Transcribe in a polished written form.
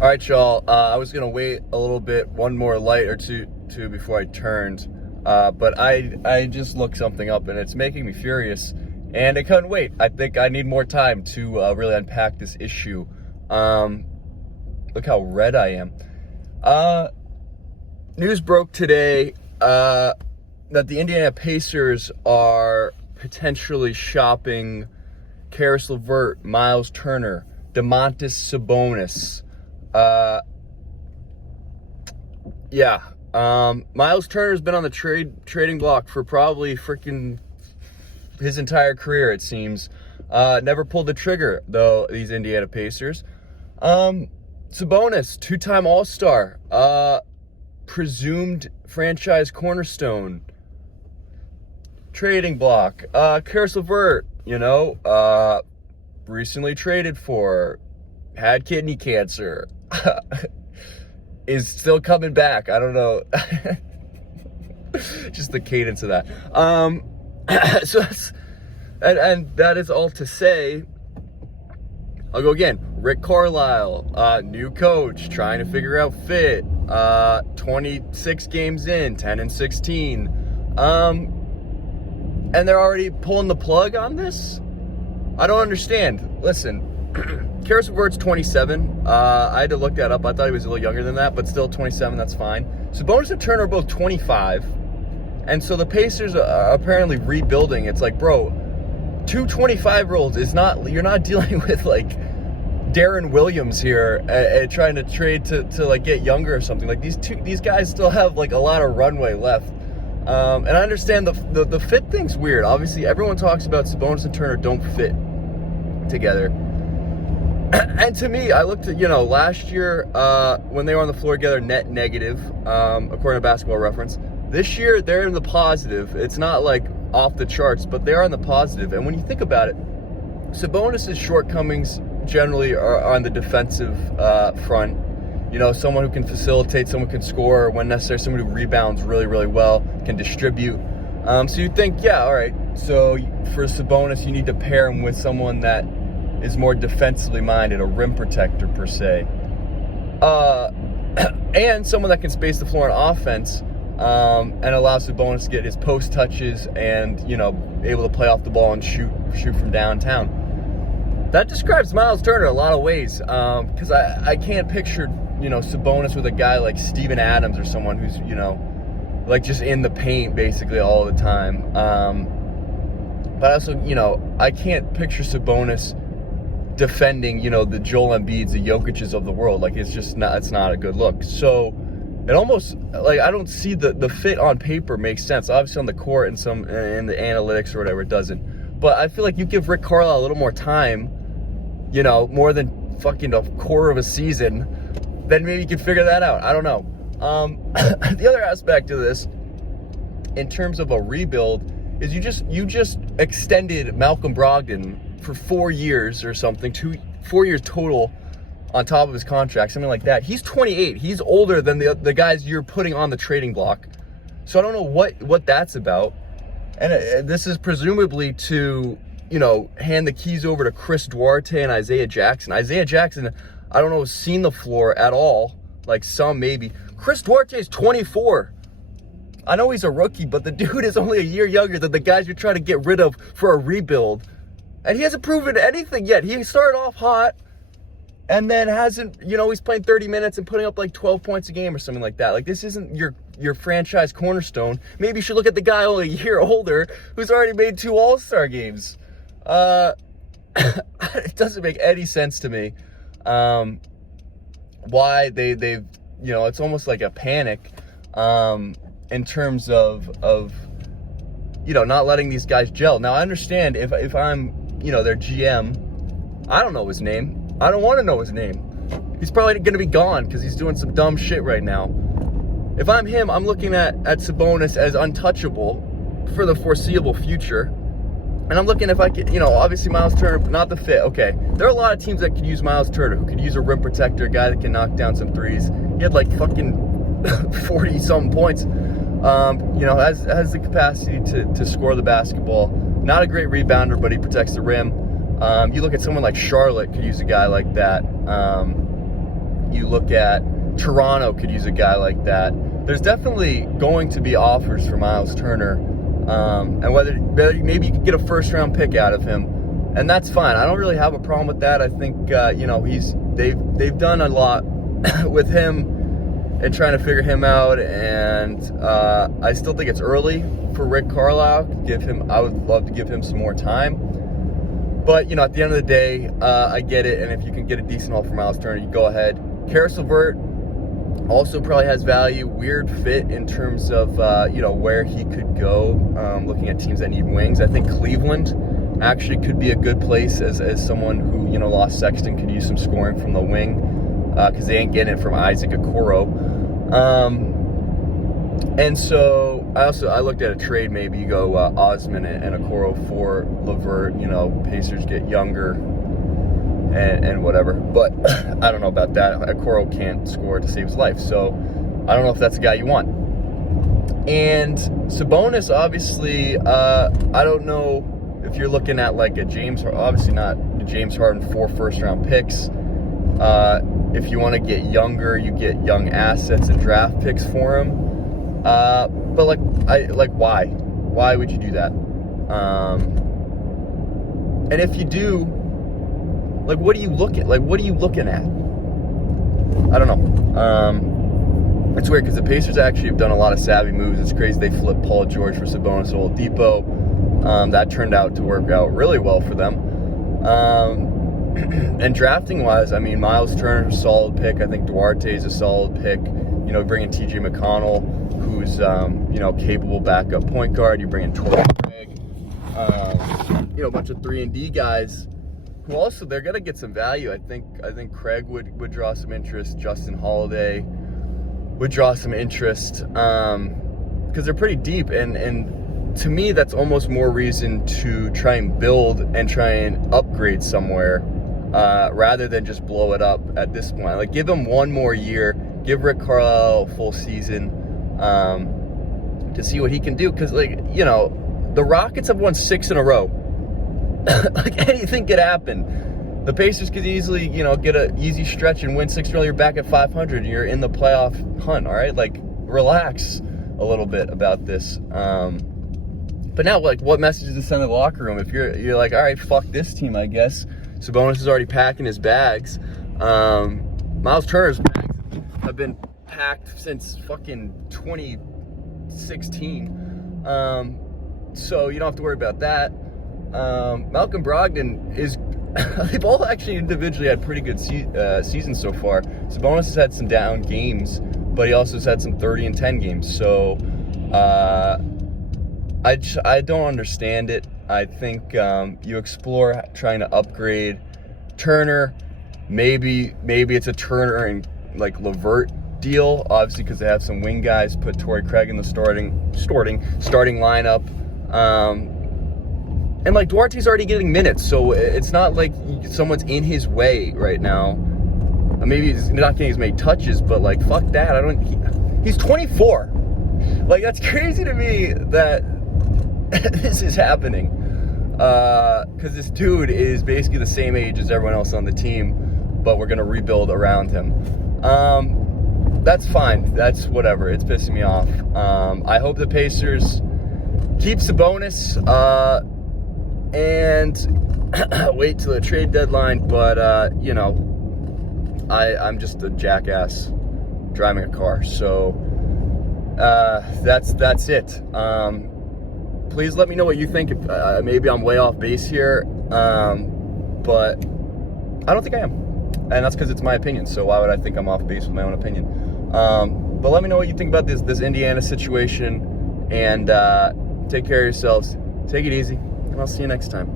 All right, y'all. I was gonna wait a little bit, one more light or two before I turned, but I just looked something up and it's making me furious, and I couldn't wait. I think I need more time to really unpack this issue. Look how red I am. News broke today that the Indiana Pacers are potentially shopping Caris LeVert, Miles Turner, Domantas Sabonis. Miles Turner's been on the trading block for probably freaking his entire career, it seems. Never pulled the trigger, though, these Indiana Pacers. Sabonis, two-time All-Star, presumed franchise cornerstone, trading block. Caris LeVert, recently traded for, had kidney cancer, is still coming back. I don't know. Just the cadence of that. So that's, and that is all to say, I'll go again. Rick Carlisle, new coach, trying to figure out fit. 26 games in, 10-16. And they're already pulling the plug on this? I don't understand. Listen, Caris LeVert's 27. I had to look that up. I thought he was a little younger than that, but still 27, that's fine. Sabonis and Turner are both 25. And so the Pacers are apparently rebuilding. It's like, bro, two 25-year-olds is not, you're not dealing with like Darren Williams here trying to trade to like get younger or something. Like these guys still have like a lot of runway left. And I understand the fit thing's weird. Obviously, everyone talks about Sabonis and Turner don't fit together. And to me, I looked at, last year when they were on the floor together, net negative, according to Basketball Reference. This year, they're in the positive. It's not like off the charts, but they are in the positive. And when you think about it, Sabonis' shortcomings generally are on the defensive front. Someone who can facilitate, someone who can score when necessary, someone who rebounds really, really well, can distribute. So you think, yeah, all right. So for Sabonis, you need to pair him with someone that is more defensively minded, a rim protector per se. And someone that can space the floor on offense and allow Sabonis to get his post touches and, able to play off the ball and shoot from downtown. That describes Miles Turner a lot of ways, because I can't picture, Sabonis with a guy like Steven Adams or someone who's, like just in the paint basically all the time. But also, I can't picture Sabonis defending, the Joel Embiids, the Jokic's of the world. Like, it's not a good look. So it almost, like, I don't see the fit on paper makes sense. Obviously on the court and in the analytics or whatever, it doesn't. But I feel like you give Rick Carlisle a little more time, more than fucking a quarter of a season, then maybe you can figure that out. I don't know. The other aspect of this, in terms of a rebuild, is you just extended Malcolm Brogdon for 4 years or something, 4 years total on top of his contract, something like that. He's 28. He's older than the guys you're putting on the trading block. So I don't know what that's about. And this is presumably to, hand the keys over to Chris Duarte and Isaiah Jackson. Isaiah Jackson, I don't know, has seen the floor at all. Like some maybe. Chris Duarte is 24. I know he's a rookie, but the dude is only a year younger than the guys you're trying to get rid of for a rebuild. And he hasn't proven anything yet. He started off hot and then hasn't, he's playing 30 minutes and putting up like 12 points a game or something like that. Like, this isn't your franchise cornerstone. Maybe you should look at the guy only a year older who's already made 2 All-Star games. It doesn't make any sense to me. Why they've, it's almost like a panic in terms of not letting these guys gel. Now, I understand if I'm, their GM, I don't know his name. I don't want to know his name. He's probably going to be gone because he's doing some dumb shit right now. If I'm him, I'm looking at Sabonis as untouchable for the foreseeable future. And I'm looking if I could, obviously Miles Turner, not the fit. Okay, there are a lot of teams that could use Miles Turner, who could use a rim protector, a guy that can knock down some threes. He had like fucking 40-something points. Has the capacity to score the basketball. Not a great rebounder, but he protects the rim. You look at someone like Charlotte could use a guy like that. You look at Toronto could use a guy like that. There's definitely going to be offers for Miles Turner, and whether maybe you could get a first-round pick out of him, and that's fine. I don't really have a problem with that. I think they've done a lot with him and trying to figure him out, and I still think it's early for Rick Carlisle. I would love to give him some more time, but at the end of the day, I get it. And if you can get a decent haul for Miles Turner, you go ahead. Karis LeVert also probably has value. Weird fit in terms of where he could go. Looking at teams that need wings, I think Cleveland actually could be a good place as someone who lost Sexton, could use some scoring from the wing, because they ain't getting it from Isaac Okoro. And so I looked at a trade. Maybe you go Osman and Okoro for LeVert. Pacers get younger and whatever. But I don't know about that. Okoro can't score to save his life, so I don't know if that's a guy you want. And Sabonis, obviously, I don't know if you're looking at like a James, obviously not James Harden 4 first-round picks. If you want to get younger, you get young assets and draft picks for him. But why? Why would you do that? And if you do, what do you look at? What are you looking at? I don't know. It's weird because the Pacers actually have done a lot of savvy moves. It's crazy they flipped Paul George for Sabonis Oladipo. That turned out to work out really well for them. And drafting-wise, I mean, Miles Turner's a solid pick. I think Duarte's a solid pick. Bringing T.J. McConnell, who's, capable backup point guard. You bring in Torrey Craig. A bunch of 3-and-D guys who also, they're going to get some value. I think Craig would draw some interest. Justin Holiday would draw some interest because they're pretty deep. And to me, that's almost more reason to try and build and try and upgrade somewhere. Rather than just blow it up at this point. Give him one more year, give Rick Carlisle a full season to see what he can do. Because, the Rockets have won 6 in a row. Anything could happen. The Pacers could easily, get an easy stretch and win 6 in a row. You're back at 500 and you're in the playoff hunt, all right? Relax a little bit about this. But now, what message does it send in the locker room? If you're like, all right, fuck this team, I guess. Sabonis is already packing his bags. Miles Turner's bags have been packed since fucking 2016. So you don't have to worry about that. Malcolm Brogdon is... they've all actually individually had pretty good seasons so far. Sabonis has had some down games, but he also has had some 30-10 games. So I don't understand it. I think you explore trying to upgrade Turner. Maybe it's a Turner and LeVert deal, obviously, because they have some wing guys. Put Torrey Craig in the starting lineup. And Duarte's already getting minutes, so it's not like someone's in his way right now. Maybe he's not getting as many touches, but fuck that. He's 24. That's crazy to me that this is happening. Because this dude is basically the same age as everyone else on the team, but we're going to rebuild around him. That's fine. That's whatever. It's pissing me off. I hope the Pacers keep Sabonis and wait till the trade deadline, but, I'm just a jackass driving a car. So that's it. Please let me know what you think. Maybe I'm way off base here, but I don't think I am. And that's because it's my opinion, so why would I think I'm off base with my own opinion? But let me know what you think about this Indiana situation, and take care of yourselves. Take it easy, and I'll see you next time.